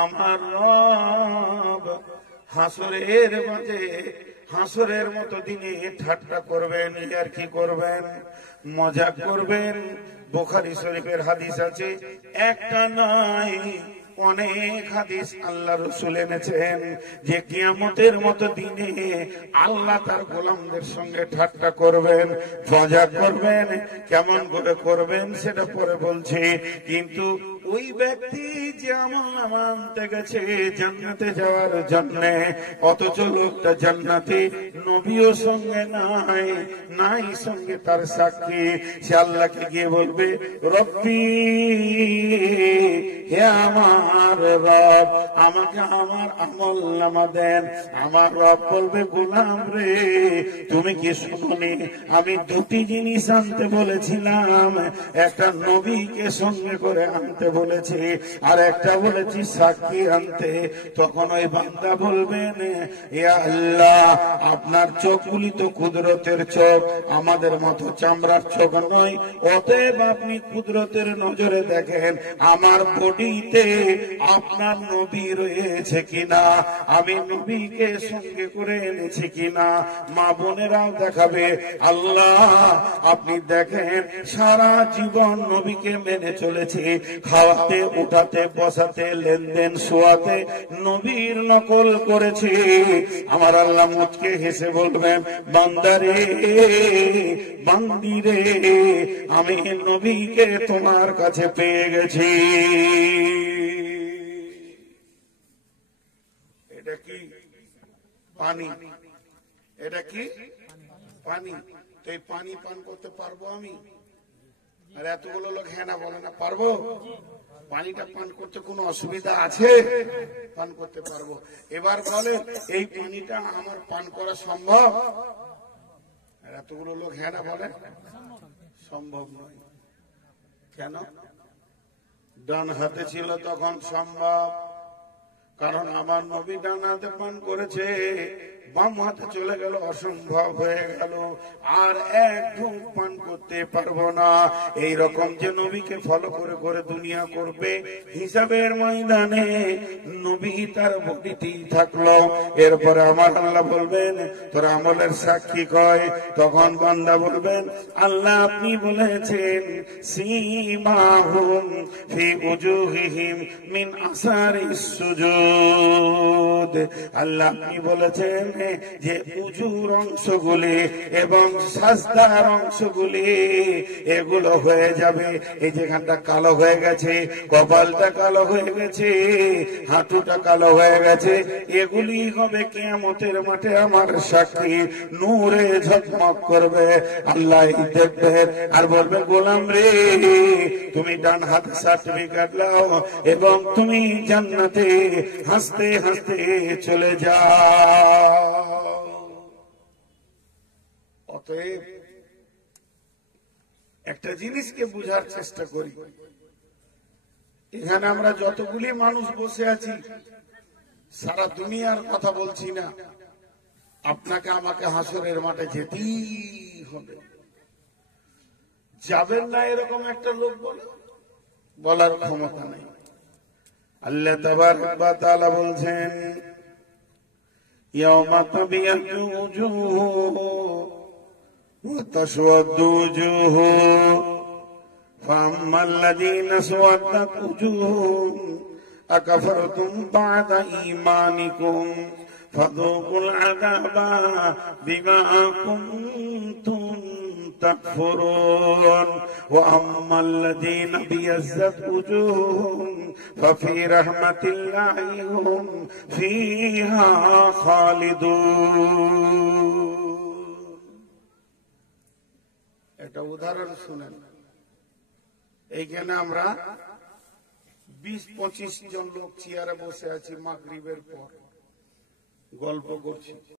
আমার রব হাসরের মাঝে হাসরের মতো দিনে ঠাট্টা করবেন, আর কি করবেন, মজাক করবেন। বুখারী শরীফের হাদিস আছে, একটা নয় অনেক হাদিস আল্লাহ রাসূল এনেছেন যে কিয়ামতের মতো দিনে আল্লাহ তার গোলামদের সঙ্গে ঠাট্টা করবেন, মজাক করবেন। কেমন করে করবেন সেটা পরে বলছি। কিন্তু ওই ব্যক্তি যে আমল আনতে গেছে জান্নাতে যাওয়ার জন্য, অথচ লোকটা জান্নাতে নবীও সঙ্গে নাই সঙ্গে তার সাক্ষী, সে আল্লাহকে গিয়ে বলবে, রব্বি, হে আমার রব, আমাকে আমার আমল নামা দেন। আমার রব বলবে, গোলাম রে, তুমি কি শুনোনি আমি দুটি জিনিস আনতে বলেছিলাম, একটা নবীকে সঙ্গে করে আনতে বলেছি, আর একটা বলেছি সাক্ষী আনতে। তখন ওই বান্দা বলবেন, ইয়া আল্লাহ, আপনার চোখগুলি তো কুদরতের চোখ, আমাদের মতো চামড়ার চোখ নয়, অতএব আপনি কুদরতের নজরে দেখেন আমার বডিতে আপনার নবী রয়েছে কিনা, আমি নবীকে সঙ্গে করে এনেছি কিনা। মা বোনেরাও দেখাবে, আল্লাহ আপনি দেখেন সারা জীবন নবীকে মেনে চলেছি, খাওয়াতে উঠাতে বসাতে লেনদেন শোয়াতে নবীর নকল করেছি। আমার আল্লাহ মুচকে হেসে বলবেন, বান্দারে, বান্দিরে, আমি নবীকে তোমার কাছে পেয়ে গেছি। এটা কি পানি? এটা কি পানি? তো এই পানি পান করতে পারবো আমি? আর এতগুলো লোক হ্যাঁ না বলে না, পারবো? পানিটা পান করতে কোনো অসুবিধা আছে? পান করতে পারবো। এবার বলে, এই পানিটা আমার পান করা সম্ভব? আর এতগুলো লোক হ্যাঁ না বলে, সম্ভব নয়। কেন? ডান হাতে ছিল তখন সম্ভব, কারণ আমার নবী ডান হাতে পান করেছে, বাম হাতে চলে গেল, অসম্ভব হয়ে গেল, আর এক ঢোক পান করতে পারবো না। এইরকম যে নবীকে ফলো করে করে দুনিয়া করবে, হিসাবের ময়দানে নবী তার বডিতেই থাকলো। এরপরে আমার আল্লাহ বলবেন, তোর আমলের সাক্ষী কয়। তখন বান্দা বলবেন, আল্লাহ আপনি বলেছেন, সীমাহুম ফি উজুহিহিম মিন আসারিস সুজুদ। আল্লাহ আপনি বলেছেন যে উজুর অংশগুলি এবং সাজদার অংশগুলি এগুলো হয়ে যাবে, এই যেখানটা কালো হয়ে গেছে, কপালটা কালো হয়ে গেছে, হাঁটুটা কালো হয়ে গেছে, এগুলি হবে কিয়ামতের মাঠে আমার সাক্ষী, নূরে ঝকমক করবে। আল্লাহ দেখবেন আর বলবে, গোলাম রে, তুমি ডান হাতে সার্টিফিকেট লাও এবং তুমি জান্নাতে হাসতে হাসতে চলে যাও। অতএব একটা জিনিসকে বুঝার চেষ্টা করি, এখানে আমরা যতগুলি মানুষ বসে আছি, সারা দুনিয়ার কথা বলছি না, আপনাকে আমাকে হাসরের মাঠে যেতেই হবে। যাবেন না এরকম একটা লোক বলার ক্ষমতা নেই। আল্লাহ তাবারক ওয়া তাআলা বলছেন, ইয়াওমা তাবিয়াতু উজুহু ওয়া তাসওয়াদু উজুহু ফাআম্মাল্লাযীনা আসওয়াদাত উজুহুহুম আকাফারতুম বা'দা ঈমানিকুম ফাযূকুল আযাবা বিমা কুনতুম تكفرون وأما الذين ابيضت وجوههم ففي رحمة الله هم فيها خالدون। একটা উদাহরণ শুনেন, এইখানে আমরা 20-25 জন লোক চেয়ারে বসে আছি, মাগরিবের পর গল্প করছি।